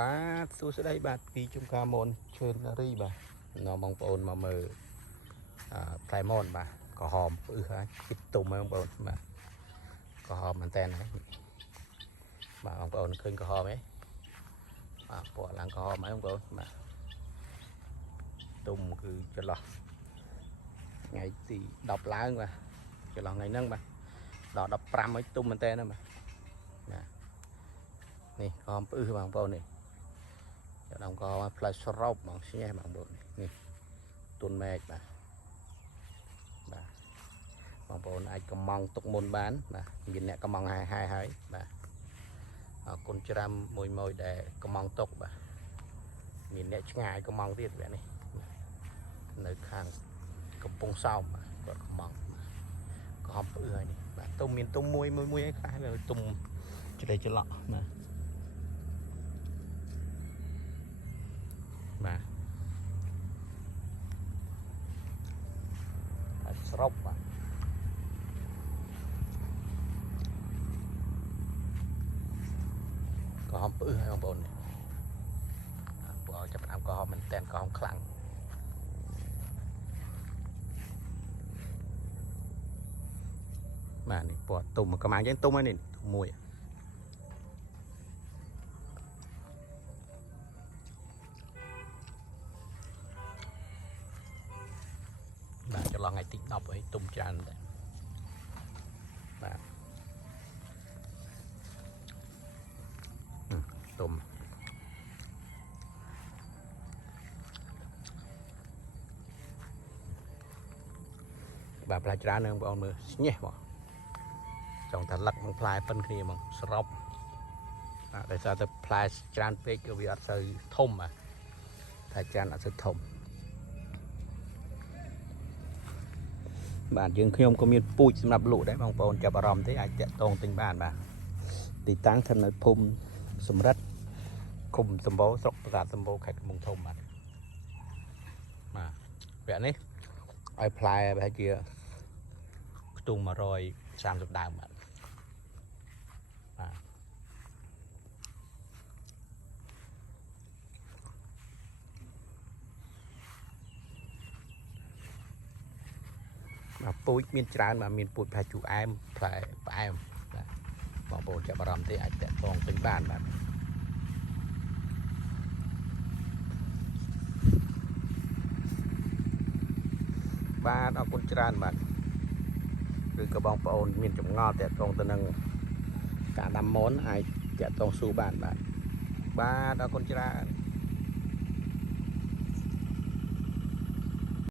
បាទសួស្តីបាទពីជំការមនឈឿនរីបាទនាំបងប្អូនមកមើលផ្លែមនបាទក្រហមផ្អឺហើយគិតទុំហើយបងប្អូនបាទក្រហមមែនតើហើយបាទបងប្អូនឃើញក្រហមទេបាទពណ៌ឡើងក្រហមហើយបងប្អូនបាទទុំគឺចន្លោះថ្ងៃទី10ឡើងបាទចន្លោះថ្ងៃហ្នឹងបាទដល់15ហើយទុំមែនតើបាទនេះក្រហមផ្អឺបងប្អូននេះដល់ក៏ផ្លែស្រោបបងស្ញេះបងប្អូននេះទុនមែកបាទបងប្អូនអាចកំងទុកមុនបានបាទមានអ្នកកំងហើយបាទអរគុណច្រើនមួយដែលកំងទុកបាទមានអ្នកឆ្ងាយកំងទៀតបែបនេះនៅខាងកំពង់សោមបាទគាត់កំងក្រហមផ្អឺហើយនេះបាទទុំមានទុំមួយឲ្យខ្លះវាទុំច្រេចច្រឡក់បាទស្រោបបាទក្រហមផ្អឺហើយបងប្អូនពួកឲ្យចាប់ផ្ដើមក្រហមមែនតែនក្រហមខ្លាំងបាទនេះពណ៌ទុំកំងយ៉ាងទុំហើយនេះមួយបាទចន្លោះថ្ងៃទី10ហើយទុំច្រើនដែរបាទទុំបាទផ្លែច្រើននឹងបងប្អូនមើលស្ញេះបងចង់ថាលឹកនឹងផ្លែប៉ិនគ្នាហ្មងសរុបបាទដោយសារតែផ្លែច្រើនពេកគឺវាអត់សូវធំបាទផ្លែច្រើនអត់សូវធំបាទយើងខ្ញុំក៏មានពូជសម្រាប់លក់ដែរបងប្អូនចាប់អារម្មណ៍ទេអាចតាក់ទងទិញបានបាទទីតាំងស្ថិតនៅភូមិសំរិទ្ធឃុំសម្បូរស្រុកប្រាសាទសម្បូរខេត្តកំពង់ធំបាទវគ្គនេះឲ្យផ្លែប្រហែលជាខ្ទង់130ដើមបាទពូជមានច្រើនបាទមានពូជផ្លែជូរអែមផ្លែផ្អែមបាទបងប្អូនចាប់អារម្មណ៍ទេអាចតាក់ទងទិញបានបាទអរគុណច្រើនបាទឬក៏បងប្អូនមានចម្ងល់តាក់ទងទៅនឹងការដាំមនអាចតាក់ទងសួរបានបាទអរគុណច្រើន